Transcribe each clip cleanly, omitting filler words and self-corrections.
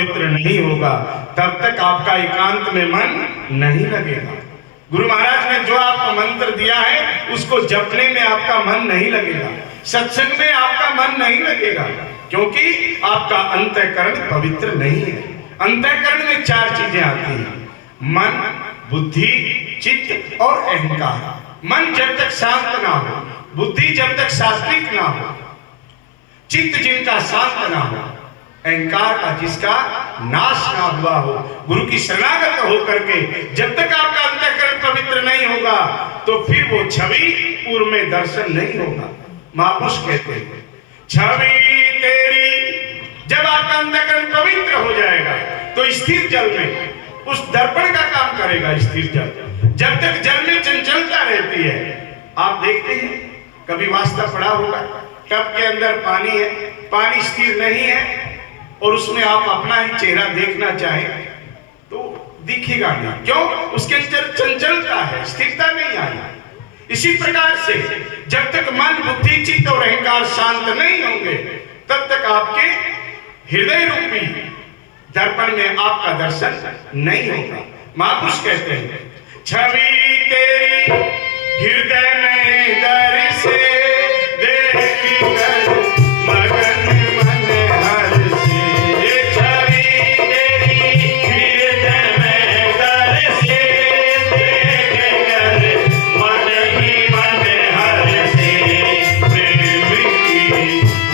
पवित्र नहीं होगा तब तक आपका एकांत में मन नहीं लगेगा। गुरु महाराज ने जो आपको मंत्र दिया है उसको जपने में आपका मन नहीं लगेगा, सत्संग में आपका मन नहीं लगेगा, क्योंकि आपका अंतःकरण पवित्र नहीं है। अंतःकरण में चार चीजें आती हैं, मन, बुद्धि, चित्त और अहंकार। मन जब तक शांत ना हो, बुद्धि जब तक सात्विक ना हो, चित्त जिनका शांत ना हो, अहंकार का जिसका नाश ना हुआ हो, गुरु की शरणागत होकर के जब तक आपका अंतःकरण पवित्र नहीं होगा तो फिर वो छवि पूर्व में दर्शन नहीं होगा। महापुरुष कहते हैं छवि तेरी, जब आपका अंतःकरण पवित्र हो जाएगा तो स्थिर जल में उस दर्पण का काम करेगा। स्थिर जल, जब तक जल में चंचलता रहती है, आप देखते हैं कभी वास्ता पड़ा होगा, टब के अंदर पानी है, पानी स्थिर नहीं है और उसमें आप अपना ही चेहरा देखना चाहें तो दिखेगा नहीं, क्यों? उसके अंदर चंचलता है, स्थिरता नहीं आई। इसी प्रकार से जब तक मन, बुद्धि, चित्त और अहंकार शांत नहीं होंगे तब तक आपके हृदय रूपी दर्पण में आपका दर्शन नहीं होगा। महापुरुष कहते हैं छवि तेरी हृदय में दर्शे, देखी कर मगन मन हर्षे। छवि तेरी हृदय में दर्शे, देख कर मन ही मन हर्षे। प्रेम की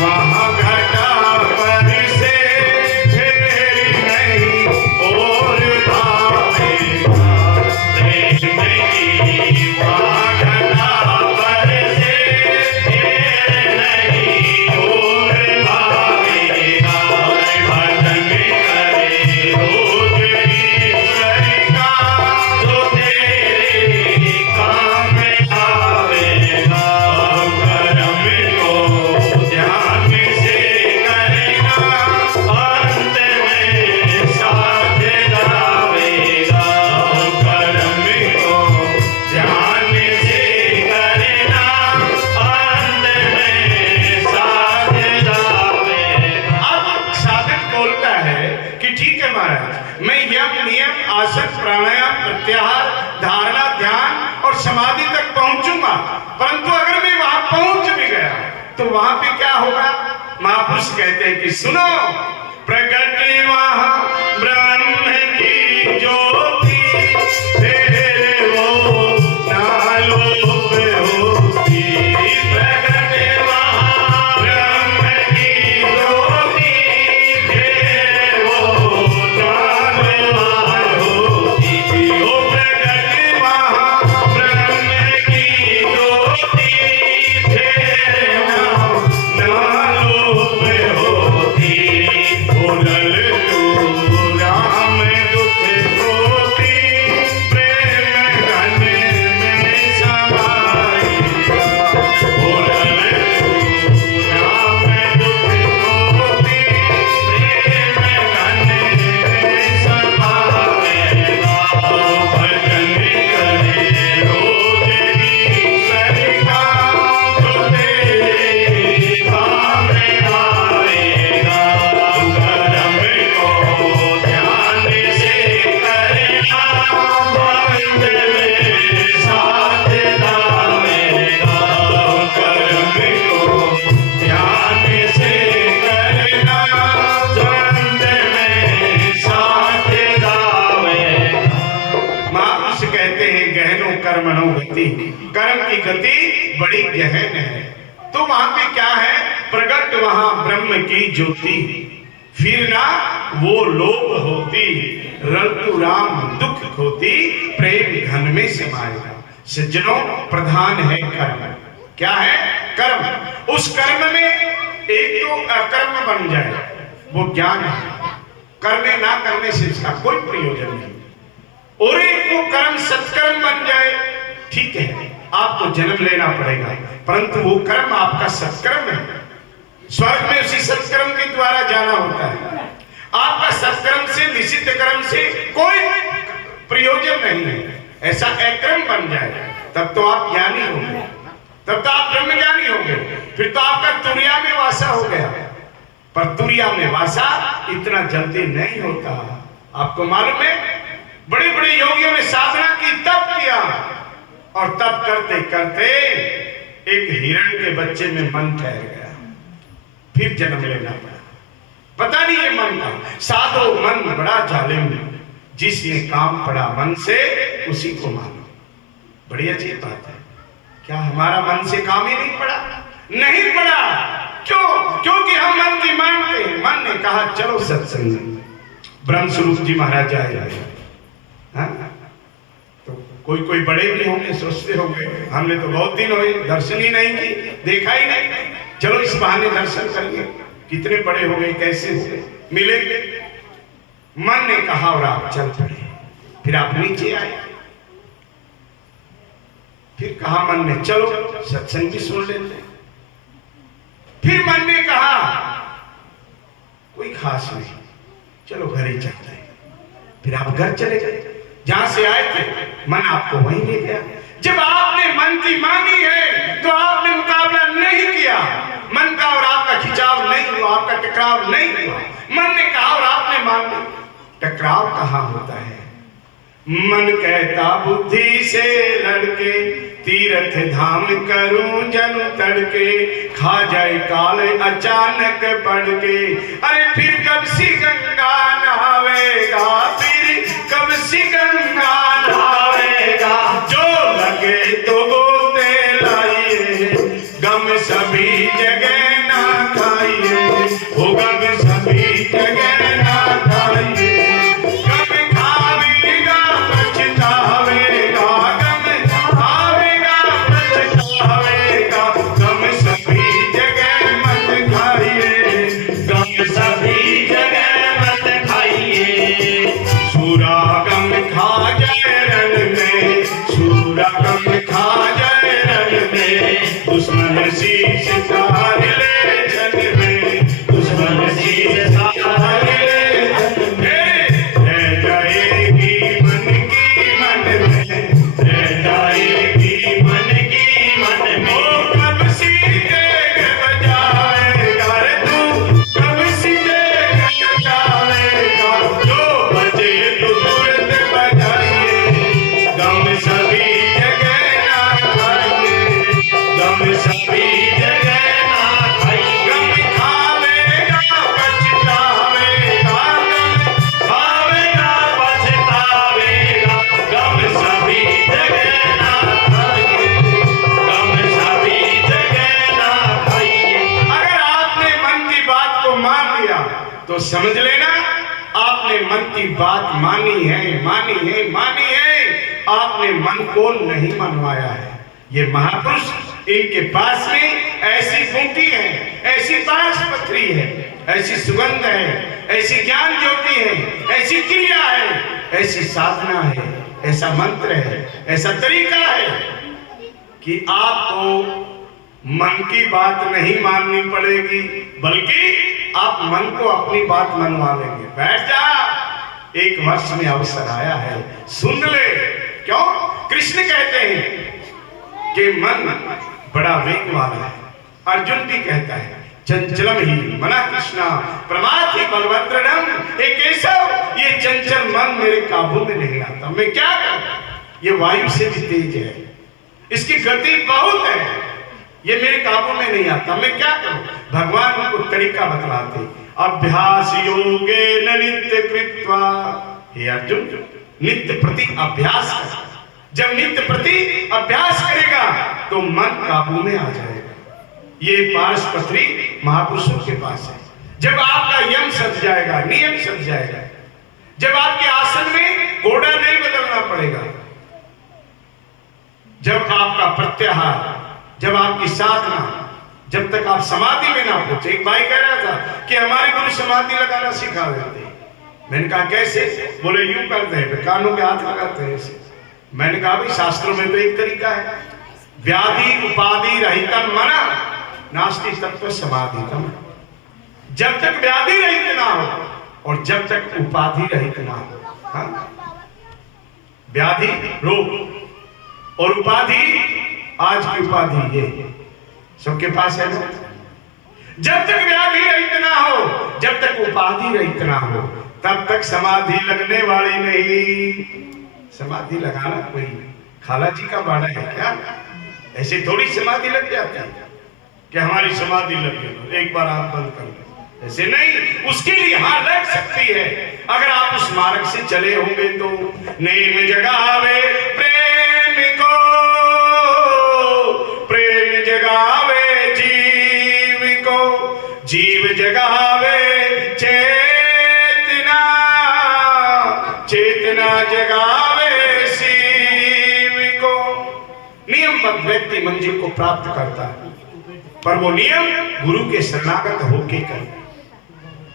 वहाँ घटा बरसे, फिर नहीं और भावेगा। प्रेम की वहाँ घटा बरसे, फिर नहीं और भावेगा। भजन करे रोज ईश्वर का, जो तेरे काम आवेगा। कर्म को ध्यान से करना, अंत में साथ गावेगा। कर्म को ध्यान से करना, अंत में साथ गावेगा। अब साधक बोलता है कि ठीक है महाराज, मैं यम, नियम, आसन, प्राणायाम, प्रत्याहार, धारणा, ध्यान और समाधि तक पहुंचूंगा, परंतु अगर मैं वहां पहुंच भी गया तो वहां पे क्या होगा? महापुरुष कहते हैं कि सुनो, प्रगट वहां ब्रह्म की ज्योति, फिर वो नालोप होती। प्रगट वहां ब्रह्म की ज्योति, फिर वो नालोप होती। ओ प्रगट वहां ब्रह्म की ज्योति, फिर वो नालोप होती। बोलल तू राम दुख होती, प्रेम घन में समाएगा। बोलल तू राम दुख होती, प्रेम घन में समाएगा। भजन करे रोज ईश्वर का, जो तेरे काम आवेगा। कर्म को ध्यान से करना, अंत में साथ गावेगा। कर्म को ध्यान से करना, अंत में साथ गावेगा। महापुरुष कहते हैं गहनो कर्मणो गति, कर्म की गति बड़ी गहन है। तो वहां पे क्या है? प्रगट वहां ब्रह्म की ज्योति, फिर ना वो लोभ होती। रंतु राम दुख होती, प्रेम घन में समाएगा। सज्जनों, प्रधान है कर्म। क्या है? कर्म। उस कर्म में एक तो अकर्म बन जाए, वो ज्ञान है। करने ना करने से इसका कोई प्रयोजन नहीं। और एक वो कर्म सत्कर्म बन जाए, ठीक है, आपको जन्म लेना पड़ेगा, परंतु वो कर्म आपका सत्कर्म है। स्वर्ग में उसी सत्कर्म के द्वारा जाना होता है। आपका सत्कर्म से, निषिद्ध कर्म से कोई प्रयोजन नहीं है। ऐसा अक्रम बन जाए तब तो आप ज्ञानी होंगे, तब तो आप ब्रह्म ज्ञानी होंगे। फिर तो आपका तुरिया में वासा हो गया, पर तुरिया में वासा इतना जल्दी नहीं होता। आपको मालूम है, बड़े बड़े योगियों ने साधना की, तप किया, और तप करते करते एक हिरण के बच्चे में मन ठहर गया, फिर जन्म लेना पड़ा। पता नहीं ये मन का साधो मन बड़ा जालिम, जिसने काम पड़ा मन से उसी को मानो। बड़ी अच्छी बात है। क्या हमारा मन से काम ही नहीं पड़ा? नहीं पड़ा। क्यों? क्योंकि हम मन की मानते हैं। मन ने कहा चलो सत्संग में, ब्रह्म स्वरूप जी महाराज आए। तो कोई बड़े भी होंगे, सोचते होंगे हमने तो बहुत दिन हुए दर्शन ही नहीं की, देखा ही नहीं, चलो इस बहाने दर्शन करेंगे। कितने बड़े हो गए, कैसे हो गए, मिलेंगे। मन ने कहा और आप चल पड़े। फिर आप नीचे आए, फिर कहा मन ने चलो सत्संग भी सुन लेते। फिर मन ने कहा कोई खास नहीं, चलो घर ही चलते हैं। फिर आप घर चले गए, जहां से आए थे मन आपको वहीं ले गया। जब आपने मन की मानी है तो आपने मुकाबला नहीं किया, मन का और आपका खिंचाव नहीं हुआ, आपका टकराव नहीं हुआ। मन ने कहा और आपने मान लिया। टकराव कहां होता है? मन कहता बुद्धि से लड़के, तीर्थ धाम करूं जन तड़के, खा जाए काल अचानक पड़ के। अरे फिर कब सी गंगा नहावेगा, फिर कब सी गंगा नहावेगा। जो लगे तो गोते लाइए, गम सभी जगह ना खाइए, वो गम सभी जगह ना खाइए। दुश्मन शीश सार ले जग में, दुश्मन शीश सार ले जग में। रह जाएगी मन की मन में, रह जाएगी मन की मन में। ओ कब सी देग बजाएगा रे तू, कब सी देग बजाएगा। जो बजे तो तुरंत बजाइए, गम सभी जगह ना खाइए, गम सभी जगह ना खाइए। गम खावेगा पछतावेगा, गम खावेगा पछतावेगा। गम सभी जगह ना खाइए, गम सभी जगह ना खाइए। अगर आपने मन की बात को मान लिया तो समझ लेना आपने मन की बात मानी है, मानी है, मानी है। आपने मन को नहीं मनवाया है। ये महापुरुष, इनके पास में ऐसी बूटी है, ऐसी पास पथरी है, ऐसी सुगंध है, ऐसी ज्ञान ज्योति है, ऐसी क्रिया है, ऐसी साधना है, ऐसा मंत्र है, ऐसा तरीका है कि आपको मन की बात नहीं माननी पड़ेगी, बल्कि आप मन को अपनी बात मनवा लेंगे। बैठ जा, एक वर्ष में अवसर आया है, सुन ले। क्यों? कृष्ण कहते हैं कि मन बड़ा वेग वाला है। अर्जुन भी कहता है चंचलम ही मना कृष्णा प्रमाथि बलवत्रणम। हे केशव, ये चंचल मन मेरे काबू में नहीं आता, मैं क्या करूं? ये वायु से भी तेज है, इसकी गति बहुत है, ये मेरे काबू में नहीं आता, मैं क्या करूं? भगवान उनको तरीका बतलाते, अभ्यास योगे न नित्य कृत्वा। हे अर्जुन, नित्य प्रति अभ्यास कर। जब नित्य प्रति अभ्यास करेगा तो मन काबू में आ जाएगा। ये पारसपत्री महापुरुषों के पास है। जब आपका यम सज जाएगा, नियम सज जाएगा, जब आपके आसन में घोड़ा नहीं बदलना पड़ेगा, जब आपका प्रत्याहार, जब आपकी साधना, जब तक आप समाधि में ना पहुंचे। एक भाई कह रहा था कि हमारे गुरु समाधि लगाना सिखा देते। मैंने कहा कैसे? बोले यूं करते हैं, कानों के हाथ लगाते हैं ऐसे। मैंने कहा भाई शास्त्रों में तो एक तरीका है, व्याधि उपाधि रहितम मना नास्ति तत्व समाधितम। जब तक व्याधि रहित ना हो और जब तक उपाधि रहित ना हो। हाँ? व्याधि रोग और उपाधि, आज की उपाधि ये सबके पास है ना। जब तक व्याधि रहित ना हो, जब तक उपाधि रहित ना हो, तब तक समाधि लगने वाली नहीं। समाधि लगाना कोई खाला जी का बाड़ा है क्या? ऐसे थोड़ी समाधि लग जाती है कि हमारी समाधि लग गई, एक बार आप बंद कर लो, ऐसे नहीं। उसके लिए हाँ लग सकती है अगर आप उस मार्ग से चले होंगे तो। नेम जगावे प्रेम को, प्रेम जगावे जीव को, जीव जगावे चेतना, चेतना जगावे शिव को। नियमबद्ध व्यक्ति मंजिल को प्राप्त करता है, पर वो नियम गुरु के शरणागत होके करे।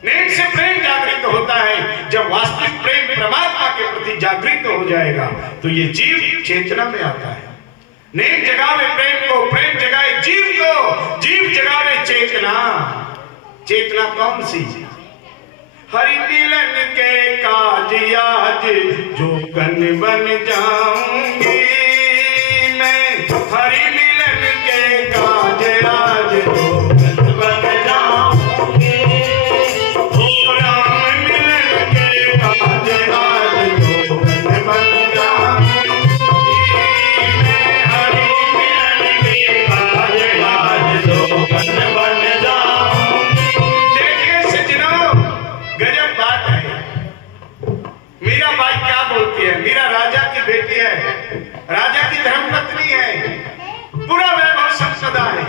नेम से प्रेम जागृत होता है। जब वास्तविक प्रेम परमात्मा के प्रति जागृत हो जाएगा तो ये जीव चेतना में आता है। नेम जगावे प्रेम को, प्रेम जगाए जीव को, जीव जगावे चेतना। चेतना कौन सी? हरि मिलन के काज आज जो कन बन जाऊंगी मैं, हरि मिलन के काज आज जो कन बन जाऊंगी, ओ राम मिलन के काज आज जो कन बन जाऊंगी मैं, हरि मिलन के काज आज जो कन बन जाऊंगी। देखिए सज्जनों, गजब बात है। मीरा बाई क्या बोलती है? मीरा राजा की बेटी है, राजा की धर्मपत्नी है, पूरा वैभव संपदा है।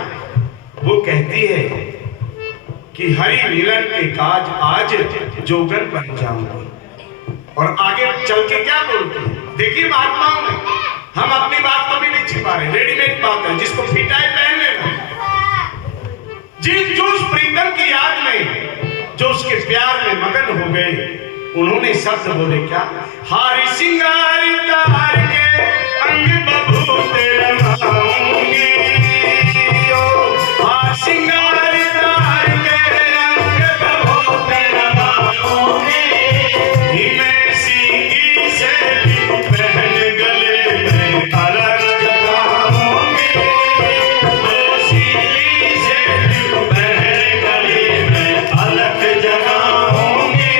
वो कहती है कि हरि मिलन के काज आज जोगन बन जाऊंगी। और आगे चल के क्या बोलती है? देखिए महात्माओं में हम अपनी बात को भी नहीं छिपा रहे, रेडीमेड बात है, जिसको फिटा है पहन लेना। जो उस प्रीतम की याद में, जो उसके प्यार में मगन हो गए, उन्होंने शब्द बोले क्या? हारी सिंगारी तार के अंग बभूत रमाऊंगी, हार सिंगारी तार के अंग बभूत रमाऊंगी, मैं सींगी से पहन गले में अलग जगाऊंगी, तो सींगी से पहन गले में अलग जगाऊंगी।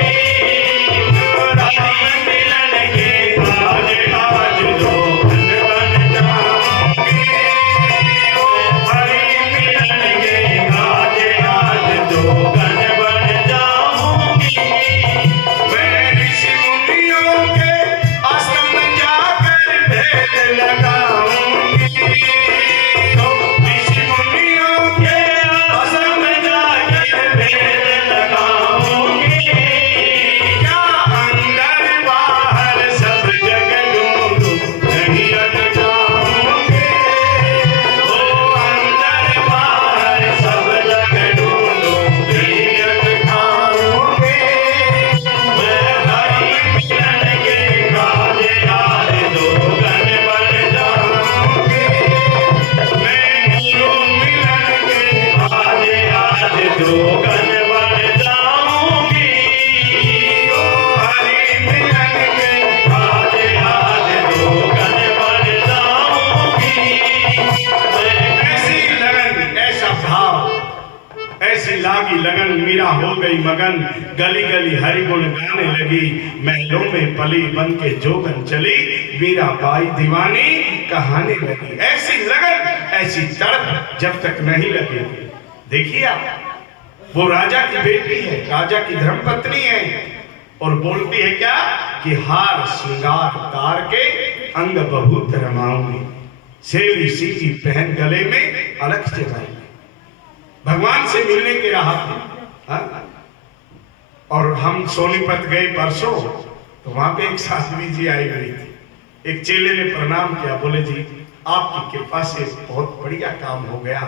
लागी लगन मीरा हो गई मगन, गली गली हरि गुण गाने लगी, महलों में पली बन के जोगन चली, मीरा बाई दीवानी कहानी लगी। ऐसी लगन, ऐसी तड़प जब तक नहीं लगेगी। देखिए आप, वो राजा की बेटी है, राजा की धर्मपत्नी है, और बोलती है क्या कि हार श्रृंगार तार के अंग बहुत रमाऊंगी, सेली सीधी पहन गले में अलग जगाएंगे। भगवान से मिलने के राह पे, और हम सोनीपत गए परसों, तो वहां पे एक साध्वी जी आई हुई थी। एक चेले ने प्रणाम किया, बोले जी आपकी कृपा से बहुत बढ़िया काम हो गया,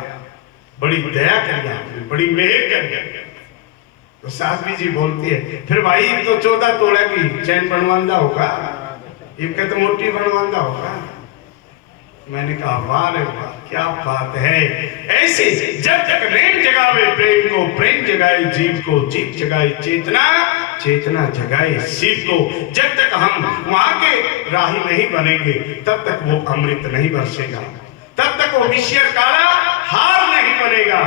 बड़ी दया करी आपने, बड़ी मेहर करी। तो साध्वी जी बोलती है, फिर भाई तो 14 तोड़ा की चैन बनवांदा होगा, इनका तो मोटी बनवांदा होगा। मैंने कहा वाह रे वाह, क्या बात है। ऐसे जब तक प्रेम जगावे प्रेम को, प्रेम जगाए जीव को, जीव जगाए चेतना, चेतना जगाए शिव को। जब तक हम वहां के राही नहीं बनेंगे, तब तक वो अमृत नहीं बरसेगा, तब तक वो विषय काला हार नहीं बनेगा,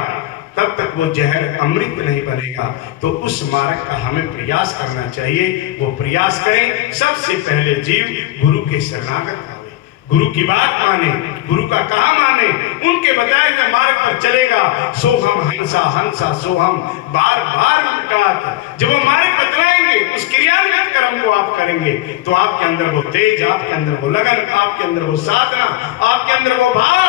तब तक वो जहर अमृत नहीं बनेगा। तो उस मार्ग का हमें प्रयास करना चाहिए। वो प्रयास करें। सबसे पहले जीव गुरु के शरणागत आवे, गुरु की बात माने, गुरु का कहा माने, उनके बताए हुए मार्ग पर चलेगा। सोहम हंसा हंसा सोहम, बार बार उनका जब वो मार्ग बतलाएंगे, उस क्रियान्वित कर्म को आप करेंगे तो आपके अंदर वो तेज, आपके अंदर वो लगन, आपके अंदर वो साधना, आपके अंदर वो भाव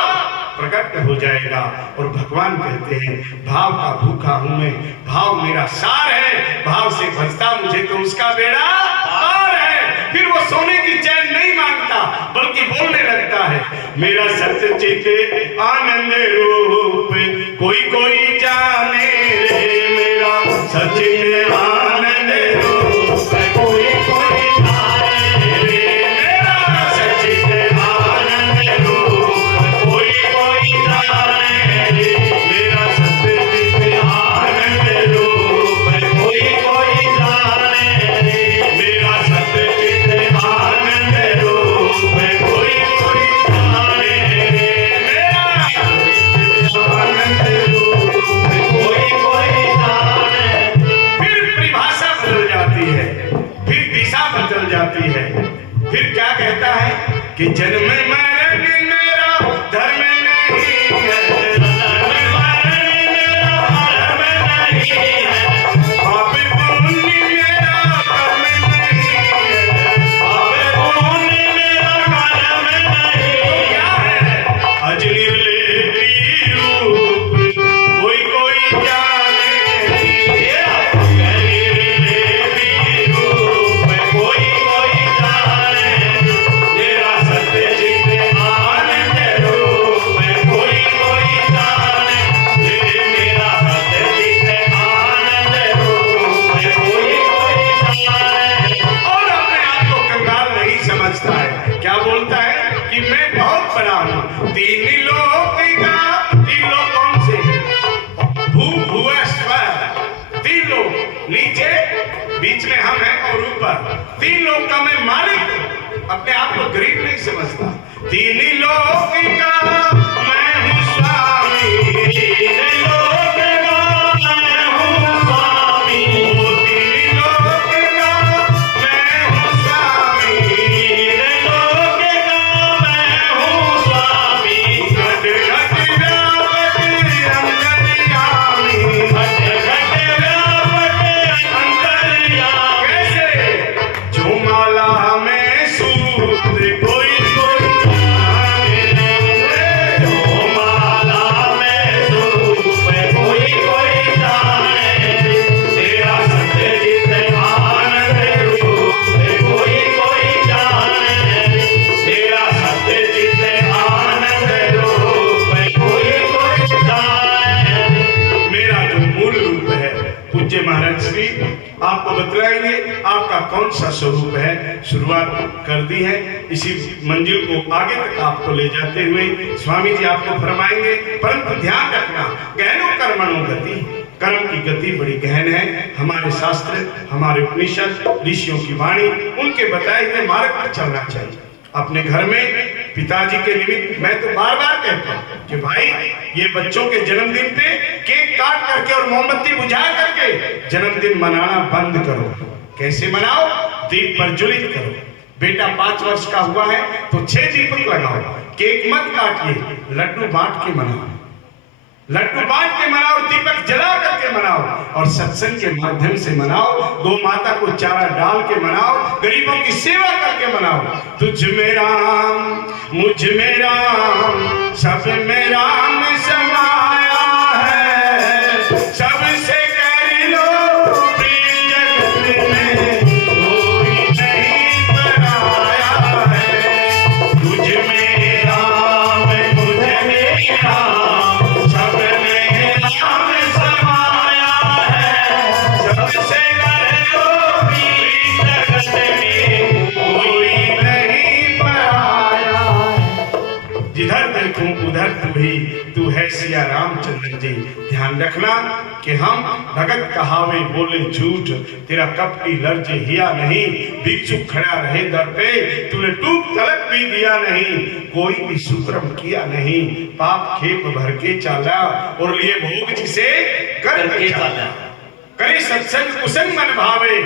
प्रकट हो जाएगा। और भगवान कहते हैं भाव का भूखा हूं मैं, भाव मेरा सार है, भाव से भजता मुझे तो उसका बेड़ा पार है। फिर वो सोने की चैन नहीं मांगता बल्कि बोलने लगता है, मेरा सत्य चित आनंद रूप कोई कोई जाने रे, मेरा सचित आनंद रूप कोई कोई जाने रे, मेरा सचित आनंद रूप कोई कोई जाने रे, मेरा सचित आनंद रूप कोई कोई जाने रे, मेरा सचित आनंद रूप कोई कोई जाने रे, मेरा आनंद रूप कोई कोई जाने। फिर परिभाषा बदल जाती है, फिर दिशा बदल जाती है। फिर क्या कहता है कि जन्म मरण मेरा धर्म नहीं है, जन्म मरण मेरा धर्म नहीं है, पाप पुण्य मेरा कर्म नहीं है, पाप पुण्य मेरा कर्म नहीं। क्या है? अज निर्लेपी रूप कोई कोई जाने, निर्लेपी रूप कोई कोई जाने, मेरा सत्य चित आनंद रूप कोई कोई जाने, मेरा सत्य चित आनंद रूप कोई कोई जाने। और अपने आप को कंगाल नहीं समझता है। क्या बोलता है कि मैं बहुत बड़ा हूं, तीन लोक का, तीन लोक कौन से? भू भुव स्वर, तीन लोक, नीचे बीच में हम हैं और ऊपर, तीन लोक का मैं मालिक हूं। अपने आप को गरीब नहीं समझता। तीन लोक का मैं हूं स्वामी, तीन लोक का मैं हूं स्वामी, ओ तीन लोक का मैं हूं स्वामी, तीन लोक का मैं हूं स्वामी, घट घट व्यापक अंतर्यामी, घट घट व्यापक अंतर्यामी। कैसे? जो माला में सूत्र कोई कोई जाने रे, जो माला में सूत्र कोई कोई जाने रे, तेरा सत्य चित आनंद रूप कोई कोई जाने रे, तेरा सत्य चित आनंद रूप कोई कोई जाने रे। मेरा जो मूल रूप है, पूज्य महाराज श्री आपको बतलाएंगे आपका कौन सा स्वरूप है। शुरुआत कर दी है, इसी मंजिल को आगे तक आपको ले जाते हुए स्वामी जी आपको फरमाएंगे, परंतु ध्यान रखना गहनो कर्मणो गति, कर्म की गति बड़ी गहन है। हमारे शास्त्र, हमारे उपनिषद, ऋषियों की वाणी, उनके बताए हुए मार्ग पर चलना चाहिए। अपने घर में पिताजी के निमित्त मैं तो बार बार कहता हूँ कि भाई ये बच्चों के जन्मदिन पे केक काट करके और मोमबत्ती बुझा करके जन्मदिन मनाना बंद करो। कैसे मनाओ? दीप प्रज्वलित करो। बेटा 5 वर्ष का हुआ है तो 6 दीपक लगाओ। केक मत काटिए, लड्डू बांट के मनाओ, लड्डू बांट के मनाओ, दीपक जला करके मनाओ और सत्संग के माध्यम से मनाओ। गौ माता को चारा डाल के मनाओ, गरीबों की सेवा करके मनाओ। तुझ में राम, मुझ में राम, सब में राम समाया है। सबसे कर लो प्रिय जगत में कोई नहीं पराया है। तुझ में राम, मुझ में राम, सब में राम समाया है। सबसे कर लो प्रिय जगत में कोई नहीं पराया है। जिधर देखूं उधर तू ही रामचंद्र जी ध्यान रखना कि हम भगत कहावे बोले झूठ, तेरा कपटी लर्ज हिया नहीं, भिक्षु खड़ा रहे दर पे, तूने टूक तलक भी दिया नहीं, कोई भी सुक्रम किया नहीं, पाप खेप भर के चाला और लिए भोग जिसे करके चाला, करे सत्संग कुसंग मन भावे,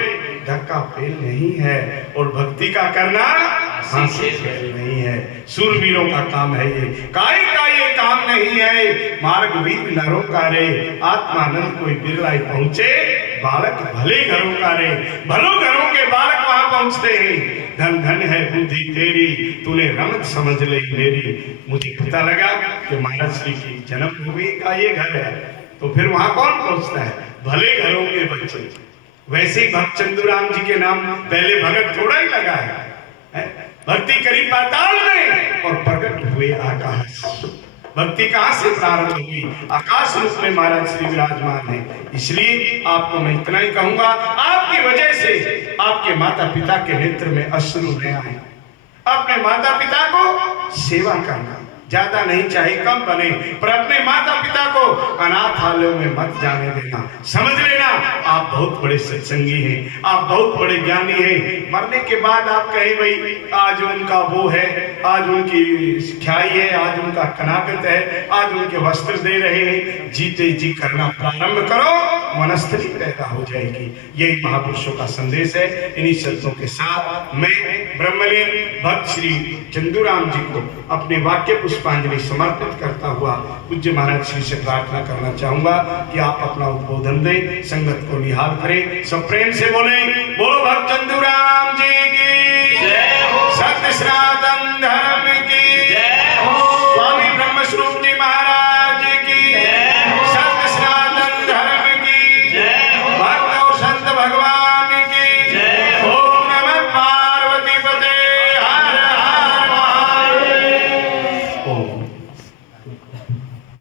धक्का फेल नहीं है और भक्ति का करना हासिल फेल नहीं है। सूरवीरों का काम है ये, काय का ये काम नहीं है, मार्ग वीर नरों का रे, आत्मानंद कोई बिरलाई पहुंचे, बालक भले घरों का रे, भलो घरों के बालक वहां पहुंचते हैं। धन धन है बुद्धि तेरी, तूने रमत समझ ली मेरी। मुझे पता लगा कि महाराज श्री की जन्मभूमि का ये घर है, तो फिर वहां कौन पहुंचता है? भले घरों के बच्चे। वैसे ही भक्त चंदूराम जी के नाम पहले भगत थोड़ा ही लगा है, भक्ति करी पाताल में और प्रकट हुए आकाश। भक्ति कहां से प्रारंभ हुई? आकाश रूप में महाराज श्री विराजमान है। इसलिए आपको मैं इतना ही कहूंगा, आपकी वजह से आपके माता पिता के नेत्र में अश्रु न आए। अपने माता पिता को सेवा करना, ज्यादा नहीं चाहे कम बने, पर अपने माता पिता को अनाथालयों में मत जाने देना। समझ लेना आप बहुत बड़े सत्संगी हैं, आप बहुत बड़े ज्ञानी हैं। मरने के बाद आप कहें भाई आज उनका वो है, आज उनकी ख्याई है, आज उनका कनाकत है, आज उनके वस्त्र दे रहे हैं, जीते जी करना प्रारंभ करो, वनस्पति पैदा हो जाएगी। यही महापुरुषों का संदेश है। इन्हीं शब्दों के साथ मैं ब्रह्मलीन भक्त श्री चंदूराम जी को अपने वाक्य पुष्पांजलि समर्पित करता हुआ पूज्य महाराज श्री से प्रार्थना करना चाहूंगा कि आप अपना उद्बोधन दें, संगत को निहाल करें। सब प्रेम से बोले, बोलो भक्त चंदूराम जी की जय हो। सत्य श्राद्ध